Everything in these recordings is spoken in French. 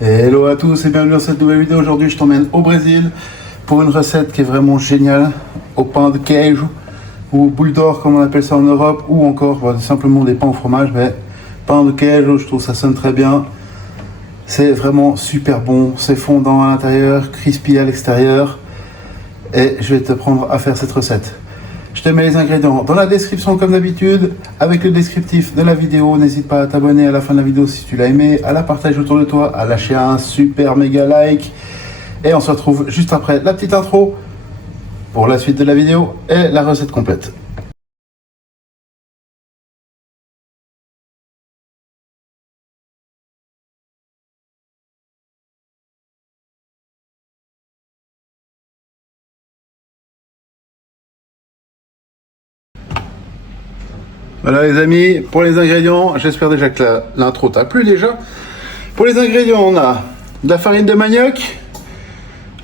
Hello à tous et bienvenue dans cette nouvelle vidéo. Aujourd'hui je t'emmène au Brésil pour une recette qui est vraiment géniale, au pain de queijo ou boule d'or comme on appelle ça en Europe, ou encore simplement des pains au fromage. Mais pain de queijo, je trouve ça sonne très bien. C'est vraiment super bon, c'est fondant à l'intérieur, crispy à l'extérieur. Et je vais te prendre à faire cette recette. Je te mets les ingrédients dans la description comme d'habitude, avec le descriptif de la vidéo. N'hésite pas à t'abonner à la fin de la vidéo si tu l'as aimé, à la partager autour de toi, à lâcher un super méga like. Et on se retrouve juste après la petite intro pour la suite de la vidéo et la recette complète. Voilà les amis, pour les ingrédients, j'espère déjà que l'intro t'a plu déjà. Pour les ingrédients, on a de la farine de manioc,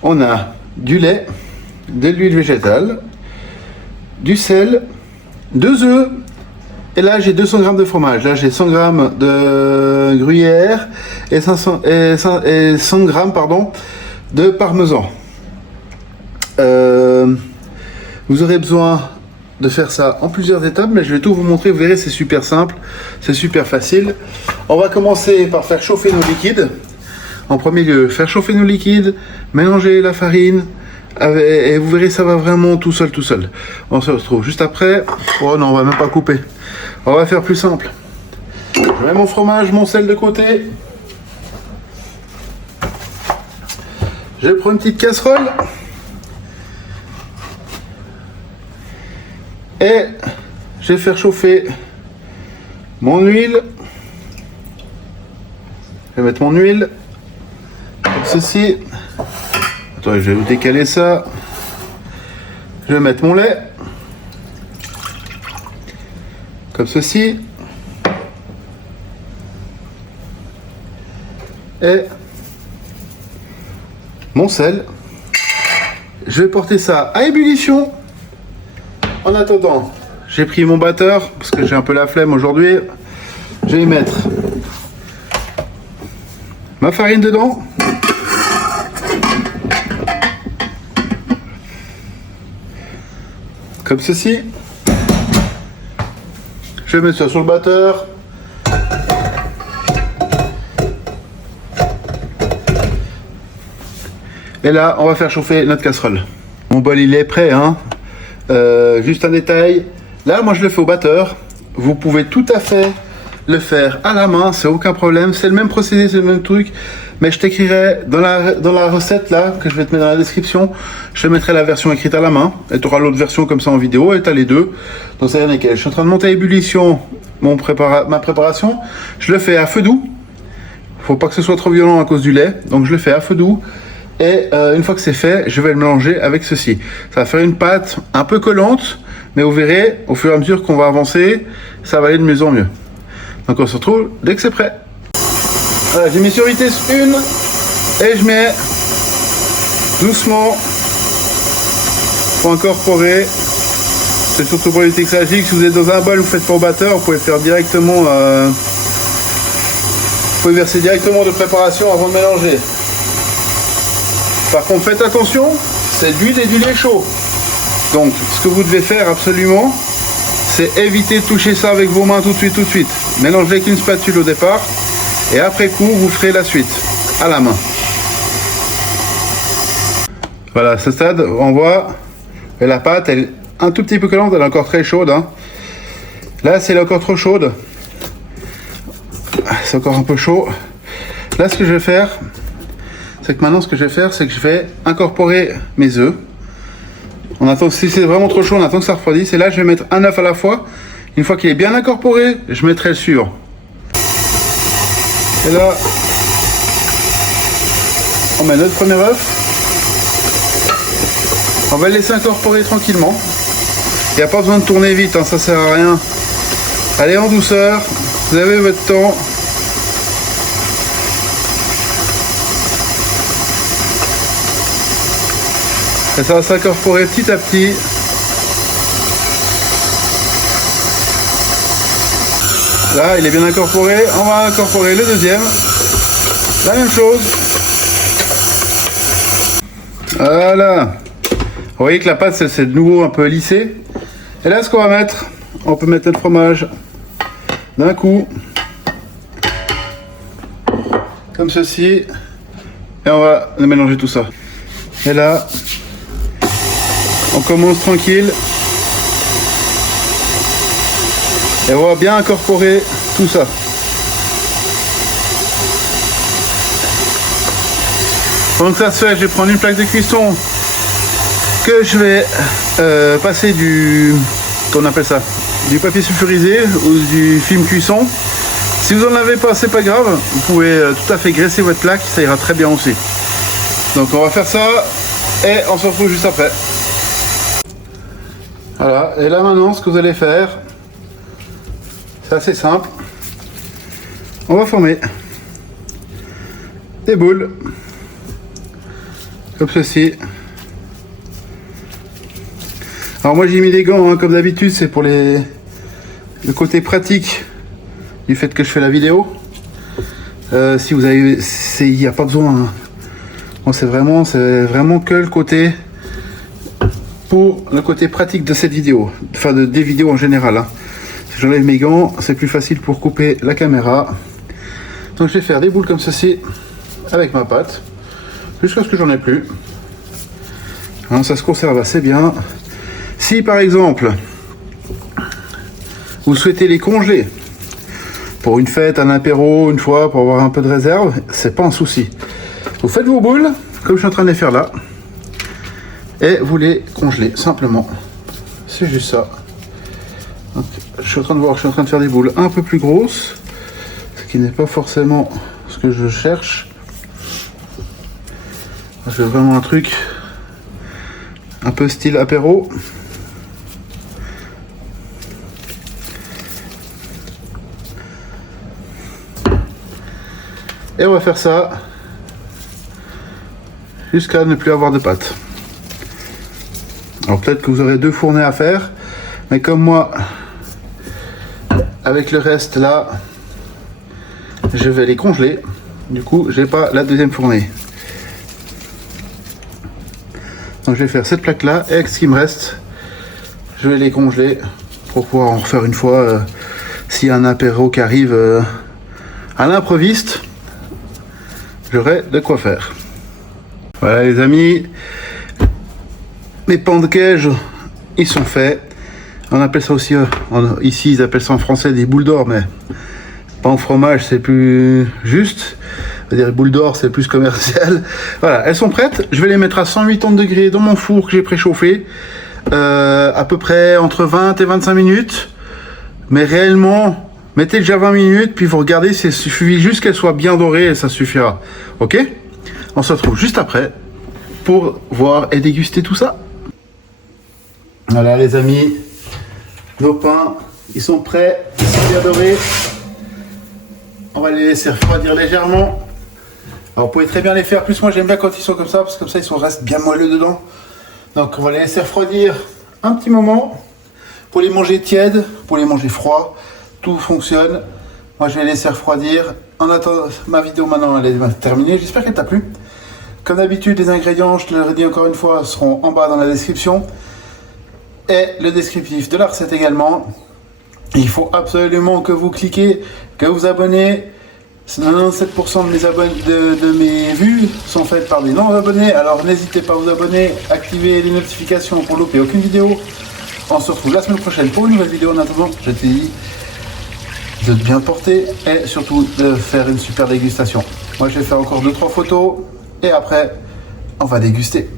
on a du lait, de l'huile végétale, du sel, 2 œufs, et là j'ai 200 g de fromage. Là j'ai 100 g de gruyère et 100 g de parmesan. Vous aurez besoin de faire ça en plusieurs étapes, mais je vais tout vous montrer, vous verrez, c'est super simple, c'est super facile. On va commencer par faire chauffer nos liquides. En premier lieu, faire chauffer nos liquides, mélanger la farine, et vous verrez, ça va vraiment tout seul. On se retrouve juste après. Oh non, on va même pas couper. On va faire plus simple. Je mets mon fromage, mon sel de côté. Je prends une petite casserole. Et je vais faire chauffer mon huile. Je vais mettre mon huile comme ceci. Attends, je vais vous décaler ça. Je vais mettre mon lait comme ceci. Et mon sel. Je vais porter ça à ébullition. En attendant, j'ai pris mon batteur, parce que j'ai un peu la flemme aujourd'hui. Je vais y mettre ma farine dedans. Comme ceci. Je vais mettre ça sur le batteur. Et là, on va faire chauffer notre casserole. Mon bol, il est prêt, hein. Juste un détail, là moi je le fais au batteur, vous pouvez tout à fait le faire à la main, c'est aucun problème, c'est le même procédé, c'est le même truc, mais je t'écrirai dans la recette là, que je vais te mettre dans la description, je te mettrai la version écrite à la main, et tu auras l'autre version comme ça en vidéo, et tu as les deux, donc c'est rien nickel. Je suis en train de monter à ébullition ma préparation, je le fais à feu doux, faut pas que ce soit trop violent à cause du lait, donc je le fais à feu doux. Et une fois que c'est fait, je vais le mélanger avec ceci. Ça va faire une pâte un peu collante, mais vous verrez, au fur et à mesure qu'on va avancer, ça va aller de mieux en mieux. Donc on se retrouve dès que c'est prêt. Voilà, j'ai mis sur vitesse 1 et je mets doucement pour incorporer. C'est surtout pour éviter que ça gicle. Si vous êtes dans un bol, vous faites pas au batteur, vous pouvez faire directement. Vous pouvez verser directement de préparation avant de mélanger. Par contre, faites attention, c'est de l'huile et du lait chaud. Donc, ce que vous devez faire absolument, c'est éviter de toucher ça avec vos mains tout de suite. Mélangez avec une spatule au départ, et après coup, vous ferez la suite, à la main. Voilà, à ce stade, on voit que la pâte, elle est un tout petit peu collante, elle est encore très chaude. Hein. Là, c'est encore trop chaude. C'est encore un peu chaud. Là, ce que je vais faire, c'est que maintenant ce que je vais faire, c'est que je vais incorporer mes œufs. On attend, si c'est vraiment trop chaud, on attend que ça refroidisse. Et là, je vais mettre un œuf à la fois. Une fois qu'il est bien incorporé, je mettrai le suivant. Et là, on met notre premier œuf. On va le laisser incorporer tranquillement. Il n'y a pas besoin de tourner vite, hein, ça sert à rien. Allez en douceur, vous avez votre temps. Et ça va s'incorporer petit à petit. Là, il est bien incorporé. On va incorporer le deuxième. La même chose. Voilà. Vous voyez que la pâte c'est de nouveau un peu lissé. Et là ce qu'on va mettre, on peut mettre le fromage d'un coup. Comme ceci. Et on va mélanger tout ça. Et là, on commence tranquille. Et on va bien incorporer tout ça. Pendant que ça se fait, je vais prendre une plaque de cuisson que je vais passer qu'on appelle ça, du papier sulfurisé ou du film cuisson. Si vous en avez pas, c'est pas grave, vous pouvez tout à fait graisser votre plaque, ça ira très bien aussi. Donc on va faire ça et on se retrouve juste après. Voilà, et là maintenant ce que vous allez faire, c'est assez simple. On va former des boules comme ceci. Alors moi j'ai mis des gants hein, comme d'habitude, c'est pour le côté pratique du fait que je fais la vidéo. Si vous avez, il n'y a pas besoin. Hein. Bon, c'est vraiment que le côté pour le côté pratique de cette vidéo, enfin des vidéos en général. Hein. Si j'enlève mes gants, c'est plus facile pour couper la caméra. Donc je vais faire des boules comme ceci avec ma pâte jusqu'à ce que j'en ai plus. Hein, ça se conserve assez bien. Si par exemple vous souhaitez les congeler pour une fête, un apéro, une fois, pour avoir un peu de réserve, c'est pas un souci. Vous faites vos boules, comme je suis en train de les faire là, et vous les congelez simplement. C'est juste ça. Donc, je suis en train de faire des boules un peu plus grosses, ce qui n'est pas forcément ce que je cherche. Je veux vraiment un truc un peu style apéro. Et on va faire ça jusqu'à ne plus avoir de pâte. Alors peut-être que vous aurez 2 fournées à faire, mais comme moi, avec le reste là, je vais les congeler. Du coup, j'ai pas la deuxième fournée. Donc je vais faire cette plaque là, et avec ce qui me reste, je vais les congeler pour pouvoir en refaire une fois s'il y a un apéro qui arrive à l'improviste. J'aurai de quoi faire. Voilà les amis, mes pancakes, ils sont faits. On appelle ça aussi, ici ils appellent ça en français des boules d'or, mais pas en fromage, c'est plus juste. On va dire boules d'or, c'est plus commercial. Voilà, elles sont prêtes. Je vais les mettre à 180 degrés dans mon four que j'ai préchauffé. À peu près entre 20 et 25 minutes. Mais réellement, mettez déjà 20 minutes, puis vous regardez, il suffit juste qu'elle soit bien dorée et ça suffira. Ok? On se retrouve juste après pour voir et déguster tout ça. Voilà les amis, nos pains, ils sont prêts, ils sont bien dorés. On va les laisser refroidir légèrement. Alors vous pouvez très bien les faire, plus moi j'aime bien quand ils sont comme ça, parce que comme ça ils restent bien moelleux dedans. Donc on va les laisser refroidir un petit moment. Pour les manger tièdes, pour les manger froids, tout fonctionne. Moi je vais les laisser refroidir. En attendant, ma vidéo maintenant elle est terminée, j'espère qu'elle t'a plu. Comme d'habitude, les ingrédients, je te le redis encore une fois, seront en bas dans la description. Et le descriptif de la recette également. Il faut absolument que vous cliquez, que vous abonnez. 97% de mes vues sont faites par des non-abonnés. Alors n'hésitez pas à vous abonner, activer les notifications pour louper aucune vidéo. On se retrouve la semaine prochaine pour une nouvelle vidéo. En attendant, je te dis de te bien porter et surtout de faire une super dégustation. Moi je vais faire encore 2-3 photos et après on va déguster.